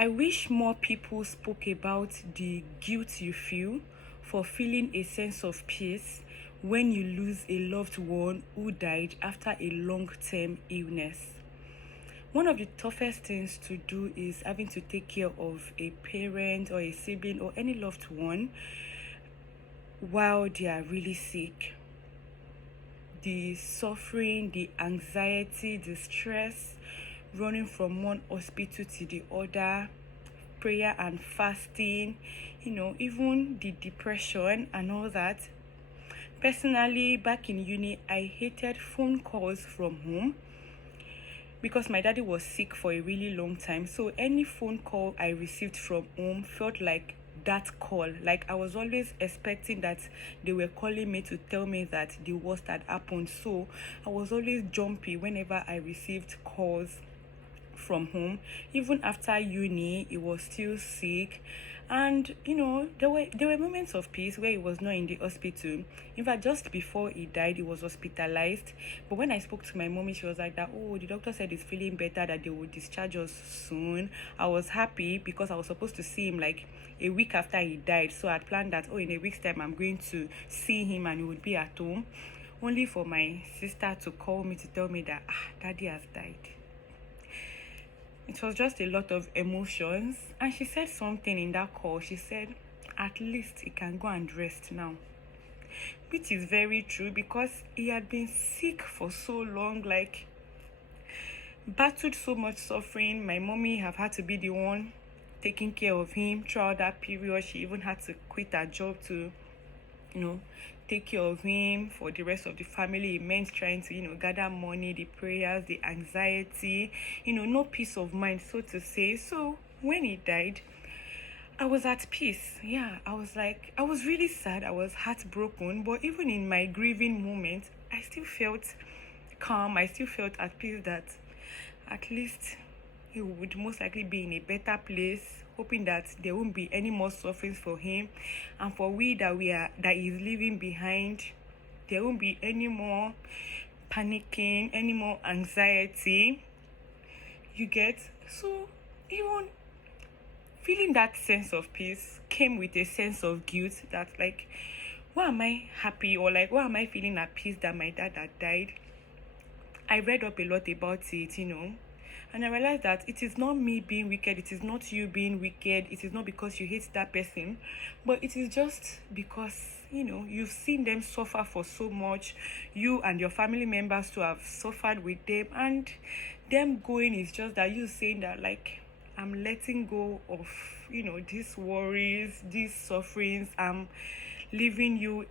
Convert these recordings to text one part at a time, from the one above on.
I wish more people spoke about the guilt you feel for feeling a sense of peace when you lose a loved one who died after a long-term illness. One of the toughest things to do is having to take care of a parent or a sibling or any loved one while they are really sick. The suffering, the anxiety, the stress, running from one hospital to the other, prayer and fasting, even the depression and all that. Personally, back in uni, I hated phone calls from home because my daddy was sick for a really long time. So any phone call I received from home felt like that call. Like I was always expecting that they were calling me to tell me that the worst had happened. So I was always jumpy whenever I received calls from home. Even after uni, he was still sick, and there were moments of peace where he was not in the hospital. In fact, just before he died, he was hospitalized. But when I spoke to my mommy, she was like that, oh, the doctor said he's feeling better, that they will discharge us soon. I was happy because I was supposed to see him like a week after he died. So I had planned that, in a week's time I'm going to see him and he would be at home, only for my sister to call me to tell me that daddy has died. It was just a lot of emotions, and she said something in that call. She said, at least he can go and rest now, which is very true because he had been sick for so long, like battled so much suffering. My mommy have had to be the one taking care of him throughout that period. She even had to quit her job to take care of him for the rest of the family. It meant trying to gather money, the prayers, the anxiety, no peace of mind, so to say. So when he died, I was at peace. I was really sad. I was heartbroken, but even in my grieving moment, I still felt calm. I still felt at peace that at least he would most likely be in a better place, hoping that there won't be any more suffering for him, and for we that is leaving behind, there won't be any more panicking, any more anxiety. You get? So even feeling that sense of peace came with a sense of guilt that, like, why am I happy, or like, why am I feeling at peace that my dad had died? I read up a lot about it, and I realized that it is not me being wicked, it is not you being wicked, it is not because you hate that person, but it is just because, you've seen them suffer for so much, you and your family members to have suffered with them, and them going is just that you saying that, like, I'm letting go of, these worries, these sufferings, I'm leaving you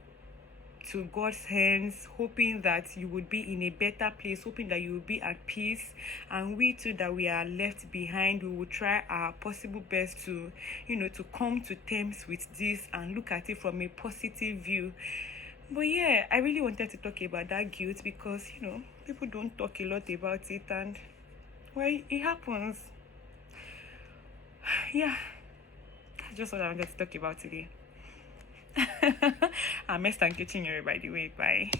to God's hands, hoping that you would be in a better place, hoping that you will be at peace, and we too that we are left behind, we will try our possible best to to come to terms with this and look at it from a positive view. But I really wanted to talk about that guilt because people don't talk a lot about it, and it happens. That's just what I wanted to talk about today. I'm Esther Nkechinyere, by the way. Bye.